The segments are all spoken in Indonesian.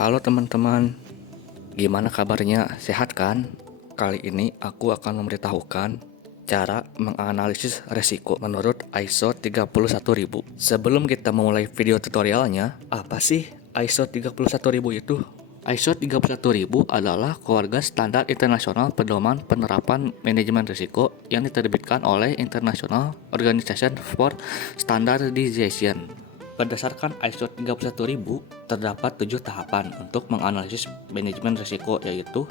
Halo teman-teman, gimana kabarnya? Sehat kan? Kali ini aku akan memberitahukan cara menganalisis resiko menurut ISO 31000. Sebelum kita memulai video tutorialnya, apa sih ISO 31000 itu? ISO 31000 adalah keluarga standar internasional pedoman penerapan manajemen risiko yang diterbitkan oleh International Organization for Standardization. Berdasarkan ISO 31000, terdapat 7 tahapan untuk menganalisis manajemen risiko, yaitu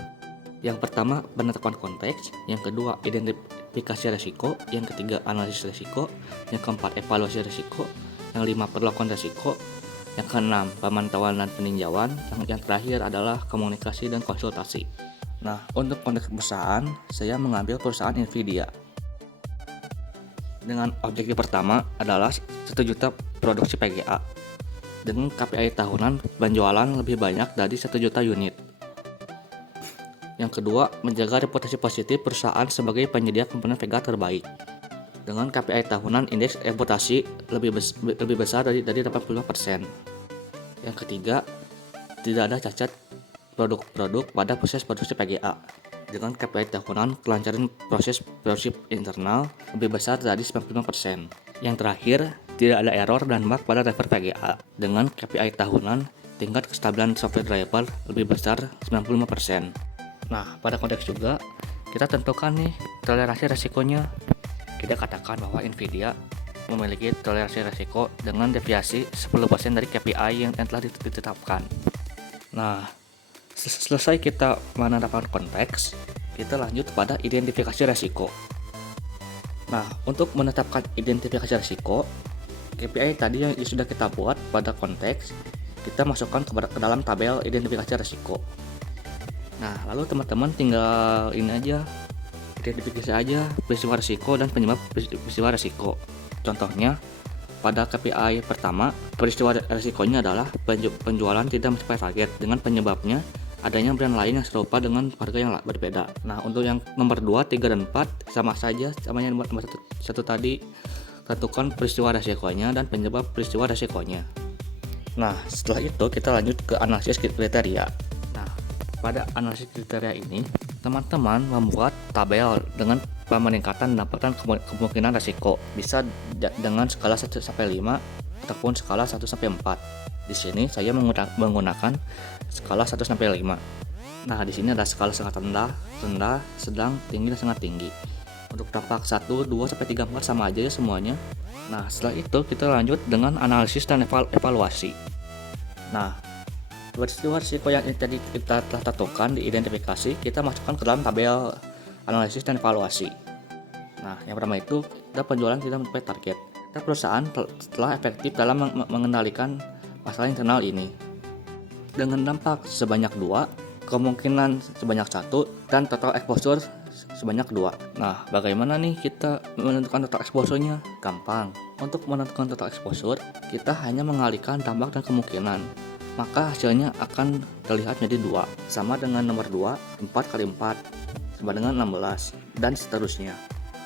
yang pertama, penetapan konteks, yang kedua, identifikasi risiko, yang ketiga, analisis risiko, yang keempat, evaluasi risiko, yang lima, perlakuan risiko, yang keenam, pemantauan dan peninjauan, yang terakhir adalah komunikasi dan konsultasi. Nah, untuk konteks perusahaan, saya mengambil perusahaan Nvidia. Dengan objektif pertama adalah 1 juta produksi PGA dengan KPI tahunan penjualan lebih banyak dari 1 juta unit. Yang kedua, menjaga reputasi positif perusahaan sebagai penyedia komponen VGA terbaik dengan KPI tahunan indeks reputasi lebih besar dari 85%. Yang ketiga, tidak ada cacat produk-produk pada proses produksi PGA dengan KPI tahunan kelancaran proses produksi internal lebih besar dari 95%. Yang terakhir, tidak ada error dan bug pada driver PGA dengan KPI tahunan tingkat kestabilan software driver lebih besar 95%. Nah, pada konteks juga kita tentukan nih toleransi resikonya. Kita katakan bahwa Nvidia memiliki toleransi resiko dengan deviasi 10% dari KPI yang telah ditetapkan. Nah, selesai kita menetapkan konteks, kita lanjut pada identifikasi resiko. Nah, untuk menetapkan identifikasi resiko, KPI tadi yang sudah kita buat pada konteks, kita masukkan ke dalam tabel identifikasi resiko. Nah, lalu teman-teman tinggal ini aja, identifikasi aja peristiwa resiko dan penyebab peristiwa resiko. Contohnya, pada KPI pertama, peristiwa resikonya adalah penjualan tidak mencapai target dengan penyebabnya adanya brand lain yang serupa dengan harga yang berbeda. Nah, untuk yang nomor 2, 3, dan 4 sama saja sama yang nomor 1 tadi. Tentukan peristiwa resikonya dan penyebab peristiwa resikonya. Nah, setelah itu kita lanjut ke analisis kriteria. Nah, pada analisis kriteria ini, teman-teman membuat tabel dengan peningkatan mendapatkan kemungkinan resiko. Bisa dengan skala 1 sampai 5 ataupun skala 1 sampai 4. Di sini saya menggunakan skala 1 sampai 5. Nah, di sini ada skala sangat rendah, sedang, tinggi, dan sangat tinggi. Untuk dampak 1, 2 sampai 3, 4 sama aja ya semuanya. Nah, setelah itu kita lanjut dengan analisis dan evaluasi. Nah, peristiwa risiko yang tadi kita telah tentukan di identifikasi, kita masukkan ke dalam tabel analisis dan evaluasi. Nah, yang pertama itu kita penjualan tidak mencapai target. Kita perusahaan telah efektif dalam mengendalikan masalah internal ini dengan dampak sebanyak 2, kemungkinan sebanyak 1, dan total exposure sebanyak 2. Nah, bagaimana nih kita menentukan total exposure-nya? Gampang. Untuk menentukan total exposure, kita hanya mengalihkan dampak dan kemungkinan, maka hasilnya akan terlihat menjadi 2, sama dengan nomor 2, 4 kali 4 sama dengan 16, dan seterusnya.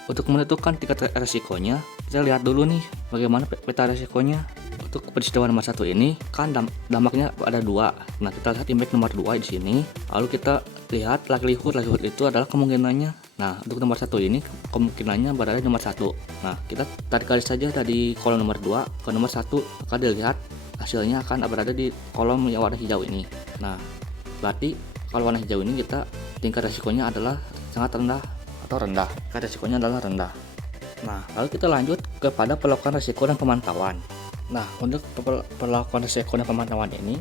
Untuk menentukan tingkat resikonya, kita lihat dulu nih bagaimana peta resikonya. Untuk peristiwa nomor 1 ini kan dampaknya ada 2. Nah, kita lihat impact nomor 2 di sini. Lalu kita lihat likelihood itu adalah kemungkinannya. Nah, untuk nomor 1 ini kemungkinannya berada di nomor 1. Nah, kita tarik garis saja dari kolom nomor 2 ke nomor 1, maka dilihat hasilnya akan berada di kolom yang warna hijau ini. Nah, berarti kalau warna hijau ini kita tingkat resikonya adalah sangat rendah atau rendah. Tingkat resikonya adalah rendah. Nah, lalu kita lanjut kepada perlakuan risiko dan pemantauan. Nah, untuk perlakuan risiko dan pemantauan ini,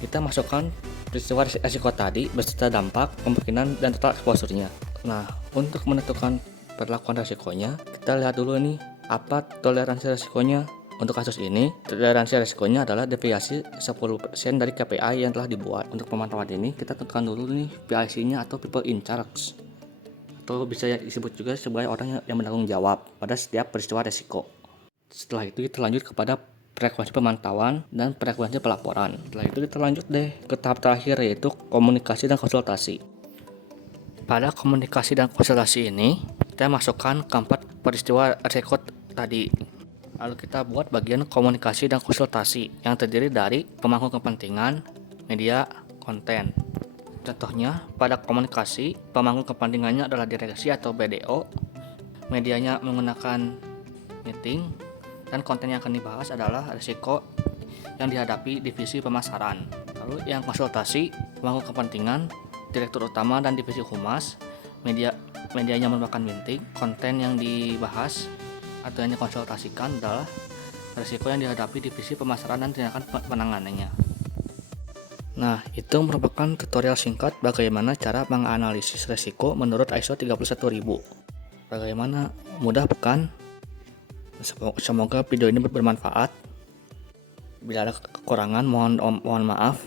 kita masukkan peristiwa risiko tadi beserta dampak, kemungkinan, dan total exposure-nya. Nah, untuk menentukan perlakuan risikonya, kita lihat dulu nih apa toleransi risikonya. Untuk kasus ini, toleransi risikonya adalah deviasi 10% dari KPI yang telah dibuat. Untuk pemantauan ini, kita tentukan dulu nih PIC-nya atau people in charge, atau bisa disebut juga sebagai orang yang bertanggung jawab pada setiap peristiwa risiko. Setelah itu kita lanjut kepada frekuensi pemantauan dan frekuensi pelaporan. Setelah itu kita lanjut deh ke tahap terakhir, yaitu komunikasi dan konsultasi. Pada komunikasi dan konsultasi ini, kita masukkan keempat peristiwa risiko tadi. Lalu kita buat bagian komunikasi dan konsultasi yang terdiri dari pemangku kepentingan, media konten. Contohnya, pada komunikasi, pemangku kepentingannya adalah direksi atau BDO, medianya menggunakan meeting, dan konten yang akan dibahas adalah risiko yang dihadapi divisi pemasaran. Lalu yang konsultasi, pemangku kepentingan, direktur utama dan divisi humas, medianya merupakan meeting, konten yang dibahas atau yang dikonsultasikan adalah risiko yang dihadapi divisi pemasaran dan tindakan penanganannya. Nah, itu merupakan tutorial singkat bagaimana cara menganalisis risiko menurut ISO 31000. Bagaimana? Mudah bukan? Semoga video ini bermanfaat. Bila ada kekurangan mohon maaf.